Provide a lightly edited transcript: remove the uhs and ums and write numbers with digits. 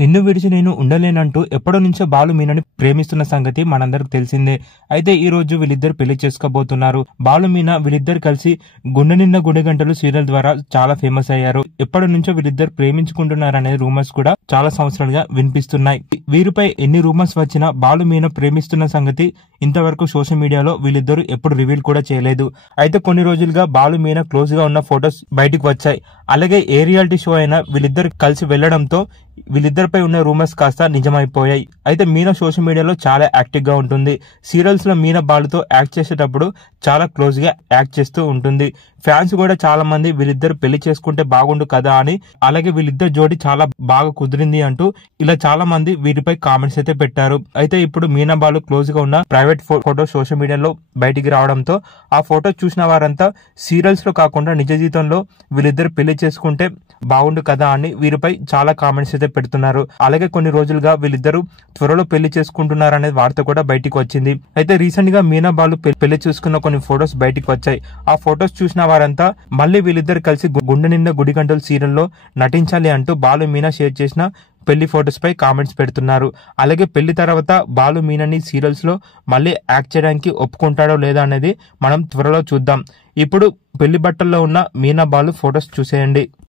నిన్ను విడిచి నేను ఉండలేనంటూ ఎప్పటి నుంచో బాలు మీనని ప్రేమిస్తున్న సంగతి మనందరికి తెలిసిందే. అయితే ఈ రోజు వీళ్ళిద్దరు పెళ్లి చేసుకోబోతున్నారు. బాలు మీన వీళ్ళిద్దరు కలిసి గుండె నిండా గుడి గంటలు సీరియల్ ద్వారా చాలా ఫేమస్ అయ్యారు. ఎప్పటి నుంచో వీళ్ళిద్దరు ప్రేమించుకుంటున్నారనే రూమర్స్ కూడా చాలా సంవత్సరాలుగా వినిపిస్తున్నాయి. వీరిపై ఎన్ని రూమర్స్ వచ్చినా బాలు మీన ప్రేమిస్తున్న సంగతి ఇంతవరకు సోషల్ మీడియాలో వీళ్ళిద్దరు ఎప్పుడు రివీల్ కూడా చేయలేదు. అయితే కొన్ని రోజులుగా బాలు మీన క్లోజ్ గా ఉన్న ఫొటోస్ బయటకు వచ్చాయి. అలాగే ఏ రియాలిటీ షో అయినా వీళ్ళిద్దరు కలిసి వెళ్లడంతో వీళ్ళిద్దరిపై ఉన్న రూమర్స్ కాస్త నిజమైపోయాయి. అయితే మీనా సోషల్ మీడియాలో చాలా యాక్టివ్ గా ఉంటుంది. సీరియల్స్ లో మీనా బాలుతో యాక్ట్ చేసేటప్పుడు చాలా క్లోజ్ గా యాక్ట్ చేస్తూ ఉంటుంది. ఫ్యాన్స్ కూడా చాలా మంది వీళ్ళిద్దరు పెళ్లి చేసుకుంటే బాగుండు కదా అని, అలాగే వీళ్ళిద్దరు జోడి చాలా బాగా కుదిరింది అంటూ ఇలా చాలా మంది వీరిపై కామెంట్స్ అయితే పెట్టారు. అయితే ఇప్పుడు మీనా బాలు క్లోజ్ గా ఉన్న ప్రైవేట్ ఫోటో సోషల్ మీడియాలో బయటికి రావడంతో ఆ ఫోటో చూసిన వారంతా సీరియల్స్ లో కాకుండా నిజ జీవితంలో వీళ్ళిద్దరు పెళ్లి చేసుకుంటే బాగుండు కదా అని వీరిపై చాలా కామెంట్స్ అయితే పెడుతున్నారు. అలాగే కొన్ని రోజులుగా వీళ్ళిద్దరు త్వరలో పెళ్లి చేసుకుంటున్నారనే వార్త కూడా బయటికి వచ్చింది. అయితే రీసెంట్ గా మీనా బాలు పెళ్లి చూసుకున్న కొన్ని ఫొటోస్ బయటికి వచ్చాయి. ఆ ఫొటోస్ చూసిన వారంతా మళ్ళీ వీళ్ళిద్దరు కలిసి గుండె నిండా గుడి గంటలు సీరియల్లో నటించాలి అంటూ బాలు మీనా షేర్ చేసిన పెళ్లి ఫొటోస్ పై కామెంట్స్ పెడుతున్నారు. అలాగే పెళ్లి తర్వాత బాలు మీనని సీరియల్స్ లో మళ్ళీ యాక్ట్ చేయడానికి ఒప్పుకుంటాడో లేదా అనేది మనం త్వరలో చూద్దాం. ఇప్పుడు పెళ్లి బట్టల్లో ఉన్న మీనా బాలు ఫొటోస్ చూసేయండి.